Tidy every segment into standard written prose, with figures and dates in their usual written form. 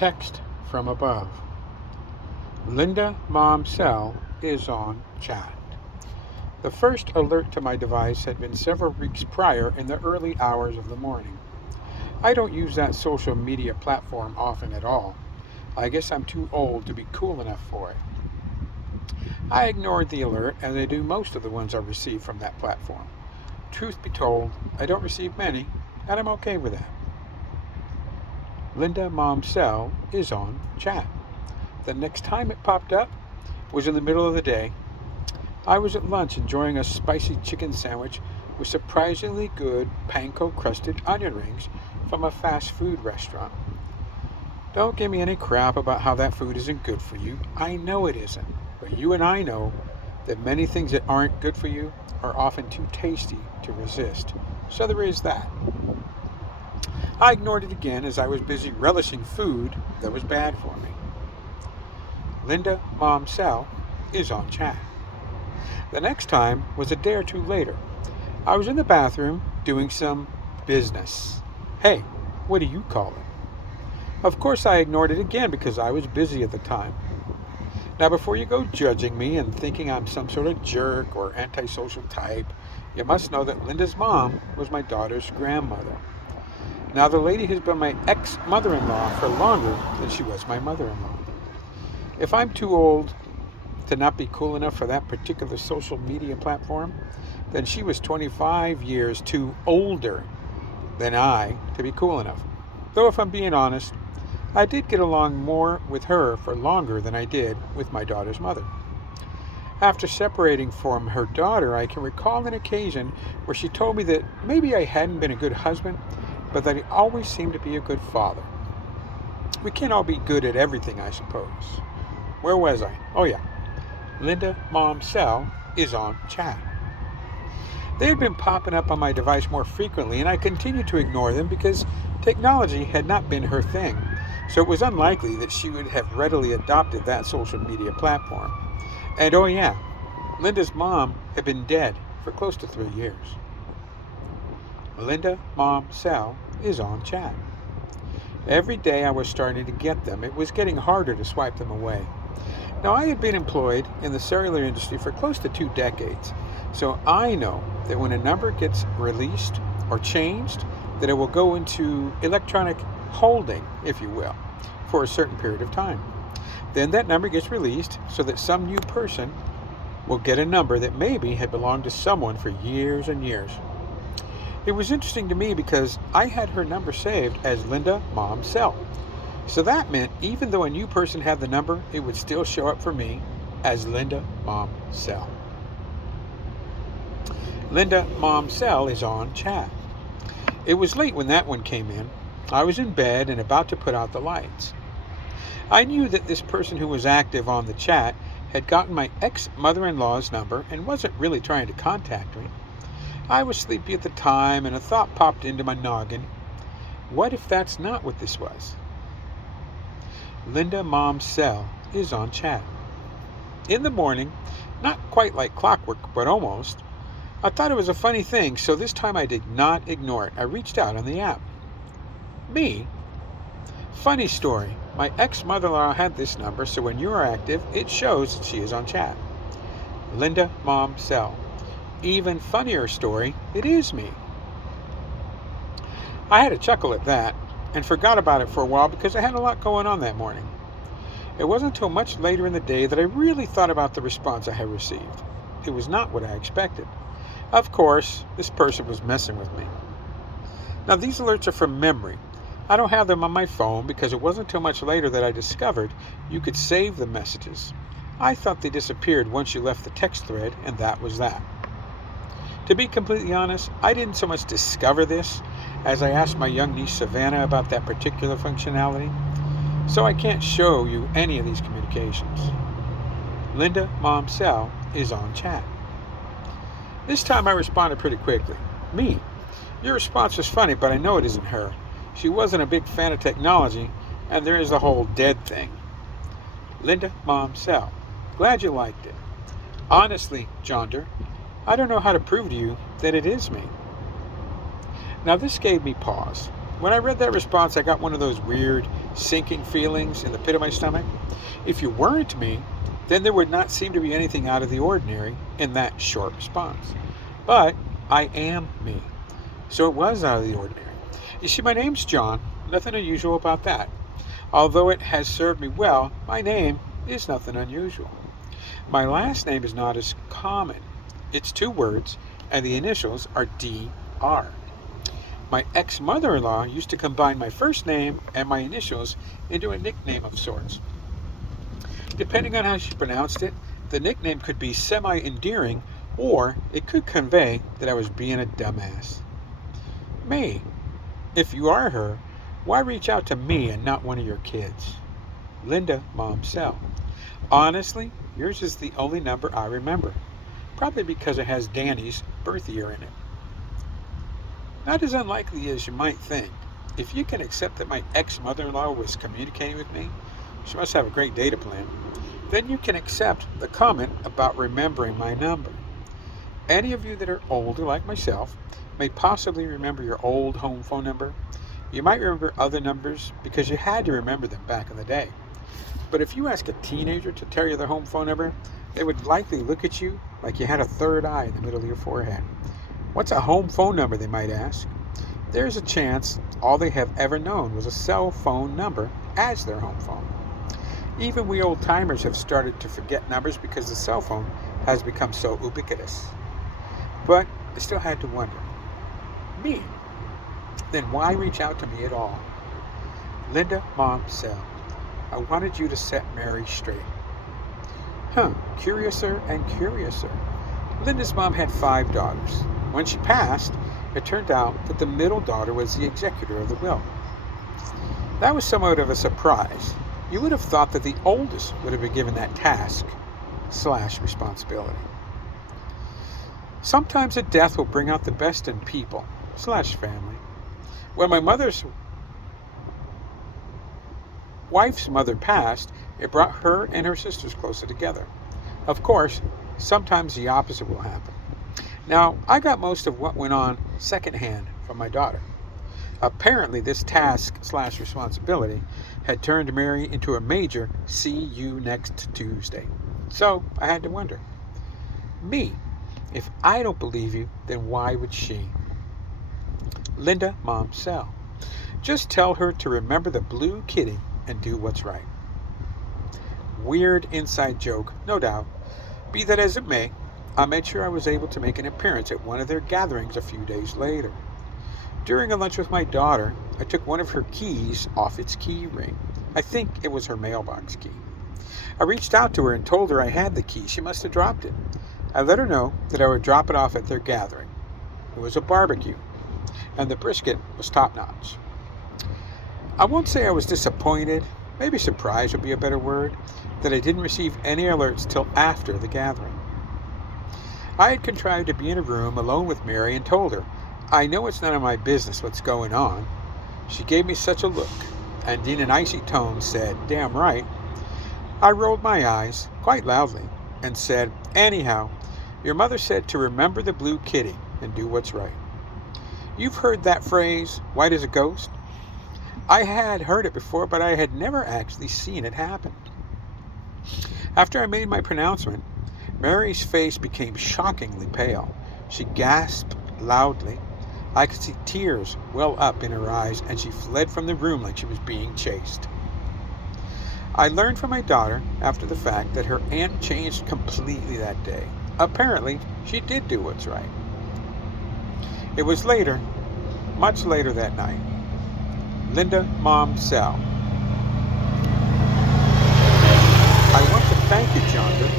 Text from above. Linda Mom Cell is on chat. The first alert to my device had been several weeks prior in the early hours of the morning. I don't use that social media platform often at all. I guess I'm too old to be cool enough for it. I ignored the alert as I do most of the ones I receive from that platform. Truth be told, I don't receive many, and I'm okay with that. Linda Mom Cell is on chat. The next time it popped up was in the middle of the day. I was at lunch enjoying a spicy chicken sandwich with surprisingly good panko crusted onion rings from a fast food restaurant. Don't give me any crap about how that food isn't good for you. I know it isn't. But you and I know that many things that aren't good for you are often too tasty to resist. So there is that. I ignored it again as I was busy relishing food that was bad for me. Linda Mom Cell is on chat. The next time was a day or two later. I was in the bathroom doing some business. Hey, what do you call it? Of course I ignored it again because I was busy at the time. Now before you go judging me and thinking I'm some sort of jerk or antisocial type, you must know that Linda's mom was my daughter's grandmother. Now the lady has been my ex-mother-in-law for longer than she was my mother-in-law. If I'm too old to not be cool enough for that particular social media platform, then she was 25 years too older than I to be cool enough. Though if I'm being honest, I did get along more with her for longer than I did with my daughter's mother. After separating from her daughter, I can recall an occasion where she told me that maybe I hadn't been a good husband, but that I always seemed to be a good father. We can't all be good at everything, I suppose. Where was I? Oh yeah. Linda Mom Cell is on chat. They had been popping up on my device more frequently, and I continued to ignore them because technology had not been her thing, so it was unlikely that she would have readily adopted that social media platform. And oh yeah, Linda's mom had been dead for close to 3 years. Linda Mom Cell is on chat. Every day I was starting to get them. It was getting harder to swipe them away. Now, I had been employed in the cellular industry for close to 2 decades, so I know that when a number gets released or changed, that it will go into electronic holding, if you will, for a certain period of time. Then that number gets released so that some new person will get a number that maybe had belonged to someone for years and years. It was interesting to me because I had her number saved as Linda Mom Cell. So that meant even though a new person had the number, it would still show up for me as Linda Mom Cell. Linda Mom Cell is on chat. It was late when that one came in. I was in bed and about to put out the lights. I knew that this person who was active on the chat had gotten my ex-mother-in-law's number and wasn't really trying to contact me. I was sleepy at the time and a thought popped into my noggin. What if that's not what this was? Linda Mom Cell is on chat. In the morning, not quite like clockwork, but almost, I thought it was a funny thing, so this time I did not ignore it. I reached out on the app. Me? Funny story. My ex-mother-in-law had this number, so when you are active, it shows that she is on chat. Linda Mom Cell. Even funnier story, it is me. I had a chuckle at that and forgot about it for a while because I had a lot going on that morning. It wasn't until much later in the day that I really thought about the response I had received. It was not what I expected. Of course, this person was messing with me. Now, these alerts are from memory. I don't have them on my phone because it wasn't until much later that I discovered you could save the messages. I thought they disappeared once you left the text thread, and that was that. To be completely honest, I didn't so much discover this as I asked my young niece Savannah about that particular functionality, so I can't show you any of these communications. Linda Mom Cell is on chat. This time I responded pretty quickly. Me. Your response was funny, but I know it isn't her. She wasn't a big fan of technology, and there is the whole dead thing. Linda Mom Cell. Glad you liked it. Honestly, Jonder, I don't know how to prove to you that it is me. Now this gave me pause. When I read that response, I got one of those weird sinking feelings in the pit of my stomach. If you weren't me, then there would not seem to be anything out of the ordinary in that short response. But I am me, so it was out of the ordinary. You see, my name's John, nothing unusual about that. Although it has served me well, my name is nothing unusual. My last name is not as common. It's 2 words, and the initials are DR. My ex-mother-in-law used to combine my first name and my initials into a nickname of sorts. Depending on how she pronounced it, the nickname could be semi-endearing, or it could convey that I was being a dumbass. Me. If you are her, why reach out to me and not one of your kids? Linda, Mom Cell. Honestly, yours is the only number I remember. Probably because it has Danny's birth year in it. Not as unlikely as you might think. If you can accept that my ex-mother-in-law was communicating with me, she must have a great data plan, then you can accept the comment about remembering my number. Any of you that are older like myself may possibly remember your old home phone number. You might remember other numbers because you had to remember them back in the day. But if you ask a teenager to tell you their home phone number, they would likely look at you like you had a third eye in the middle of your forehead. What's a home phone number, they might ask? There's a chance all they have ever known was a cell phone number as their home phone. Even we old timers have started to forget numbers because the cell phone has become so ubiquitous. But I still had to wonder, me, then why reach out to me at all? Linda, Mom, Cell. I wanted you to set Mary straight. Curiouser and curiouser. Linda's mom had 5 daughters. When she passed, it turned out that the middle daughter was the executor of the will. That was somewhat of a surprise. You would have thought that the oldest would have been given that task/responsibility. Sometimes a death will bring out the best in people/family. When my wife's mother passed, it brought her and her sisters closer together. Of course, sometimes the opposite will happen. Now, I got most of what went on secondhand from my daughter. Apparently, this task/responsibility had turned Mary into a major see you next Tuesday. So I had to wonder, me, if I don't believe you, then why would she? Linda, Mom, Cell. Just tell her to remember the blue kitty and do what's right. Weird inside joke, no doubt. Be that as it may, I made sure I was able to make an appearance at one of their gatherings a few days later. During a lunch with my daughter, I took one of her keys off its key ring. I think it was her mailbox key. I reached out to her and told her I had the key. She must have dropped it. I let her know that I would drop it off at their gathering. It was a barbecue, and the brisket was top-notch. I won't say I was disappointed, maybe surprised would be a better word, that I didn't receive any alerts till after the gathering. I had contrived to be in a room alone with Mary and told her, I know it's none of my business what's going on. She gave me such a look, and in an icy tone said, damn right. I rolled my eyes, quite loudly, and said, anyhow, your mother said to remember the blue kitty and do what's right. You've heard that phrase, white as a ghost? I had heard it before, but I had never actually seen it happen. After I made my pronouncement, Mary's face became shockingly pale. She gasped loudly. I could see tears well up in her eyes, and she fled from the room like she was being chased. I learned from my daughter, after the fact, that her aunt changed completely that day. Apparently, she did do what's right. It was later, much later that night. Linda, Mom, Cell. I want to thank you, Jonathan.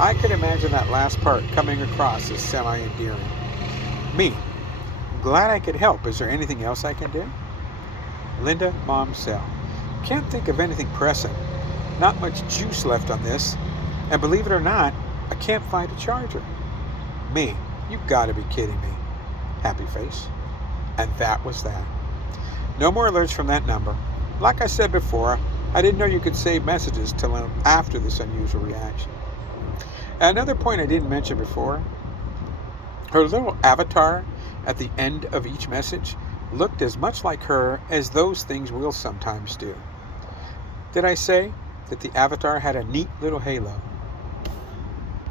I could imagine that last part coming across as semi-endearing. Me. Glad I could help. Is there anything else I can do? Linda, Mom, Cell. Can't think of anything pressing. Not much juice left on this. And believe it or not, I can't find a charger. Me. You've got to be kidding me. Happy face. And that was that. No more alerts from that number. Like I said before, I didn't know you could save messages till after this unusual reaction. Another point I didn't mention before, her little avatar at the end of each message looked as much like her as those things will sometimes do. Did I say that the avatar had a neat little halo